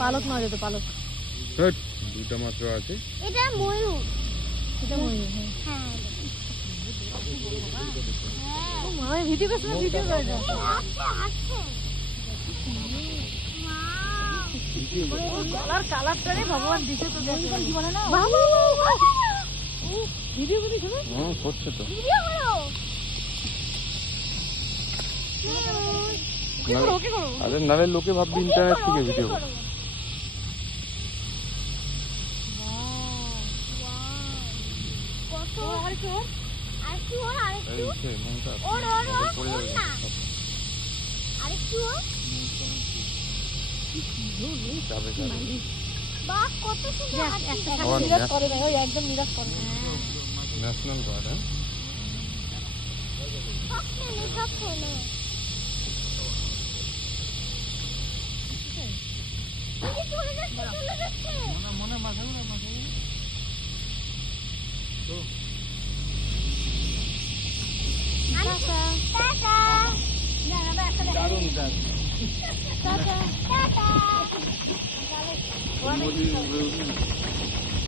পালক না যেত পালক দুটা মাত্র আছে। এটা ময়ূর, এটা ময়ূর। হ্যাঁ হ্যাঁ ভিডিও করছ না ভিডিও করে দাও। কালার কালারটা রে ভগবান দিছে তো দেখো কি বলে না বাবা ভিডিও করে দিছো। হ্যাঁ করছে তো। ভিডিও করো ওকে করো। আরে নালে লোকে ভাববে ইন্টারনেট থেকে ভিডিও করে। কত আর কি আরেকটু আরেকটু এই মনটা ওর না আরেকটু যাবে যাবে। বাহ কত সুন্দর একটা নিরাশ করে না ওই একদম নিরাশ করে না। National guard. হ্যাঁ সব খেলে চলে যাচ্ছে মনে মাথাগুলো তো টাটা দারুণ গাছ। Tata tata